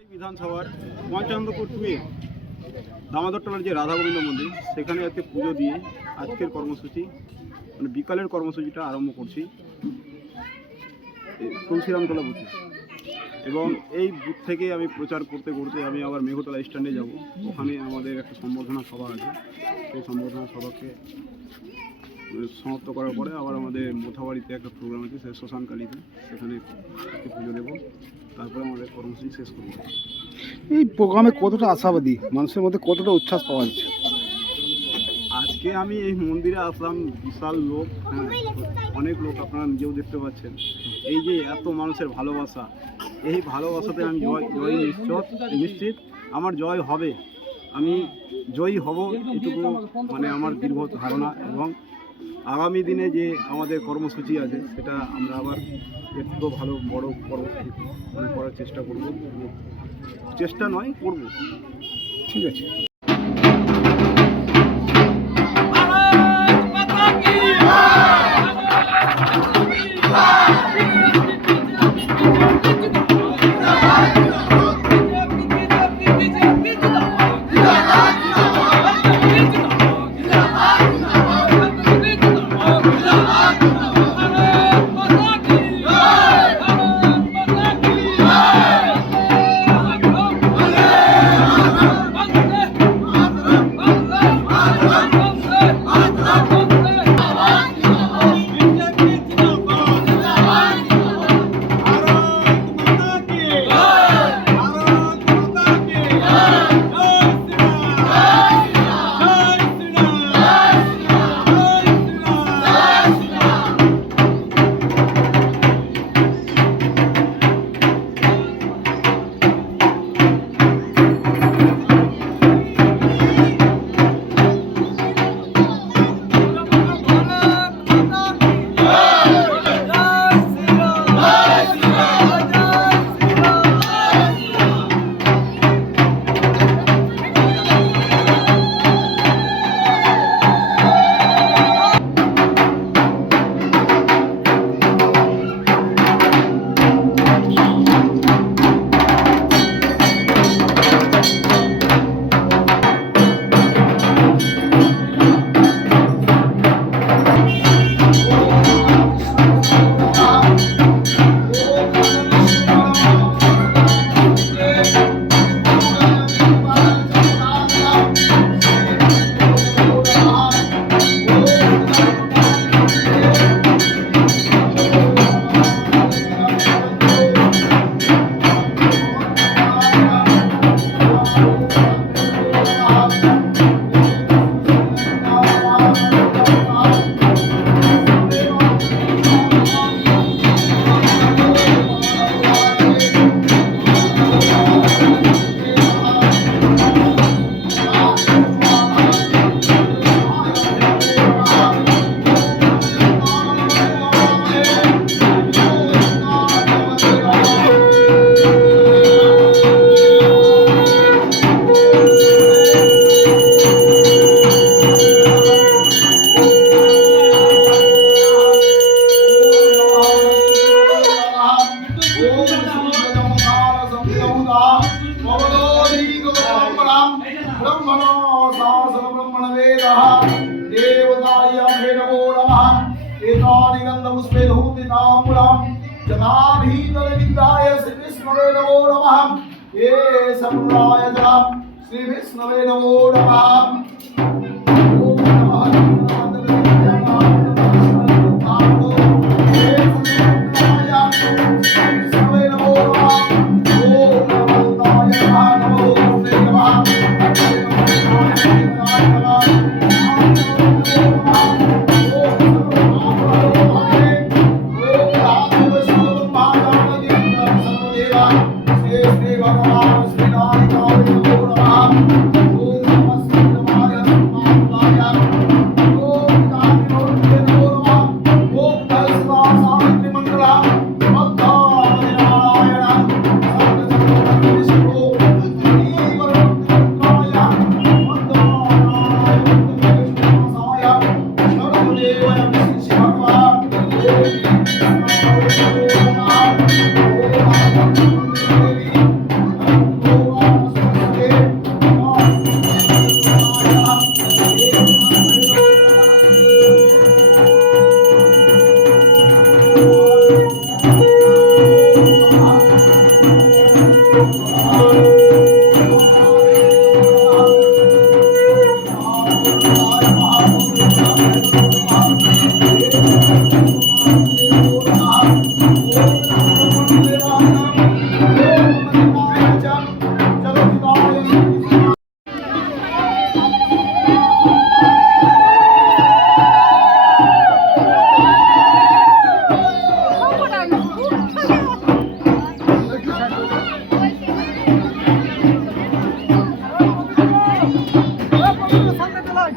বিধানসভার পঞ্চানন্দপুর টুয়ে দামোদরতলার যে রাধা গোবিন্দ মন্দির সেখানে আজকে পুজো দিয়ে আজকের কর্মসূচি মানে বিকালের কর্মসূচিটা আরম্ভ করছি তুলসীরামতলা বুথে। এবং এই বুথ থেকে আমি প্রচার করতে করতে আমি আবার মেঘতলা স্ট্যান্ডে যাব। ওখানে আমাদের একটা সম্বর্ধনা সভা আছে, সেই সম্বর্ধনা সভাকে সমাপ্ত করার পরে আবার আমাদের মোথাবাড়িতে একটা প্রোগ্রাম আছে, সে শ্মশানকালীতে, সেখানে একটু পুজো দেবো, তারপরে আমাদের কর্মসূচি শেষ করবো। এই প্রোগ্রামে কতটা আশাবাদী, মানুষের মধ্যে কতটা উচ্ছ্বাস পাওয়া যাচ্ছে? আজকে আমি এই মন্দিরে আসলাম, বিশাল লোক, অনেক লোক, আপনারা নিজেও দেখতে পাচ্ছেন। এই যে এত মানুষের ভালোবাসা, এই ভালোবাসাতে আমি জয় নিশ্চিত আমার জয় হবে, আমি জয়ী হব, এটুকু মানে আমার দীর্ঘ ধারণা। এবং আগামী দিনে যে আমাদের কর্মসূচি আছে সেটা আমরা আবার একটু ভালো বড় কর্মসূচি মানে করার চেষ্টা করব, চেষ্টা নয় করব। ঠিক আছে। श्री विष्णवे नमो नमः।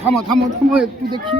থামো থামো থামো একটু দেখি।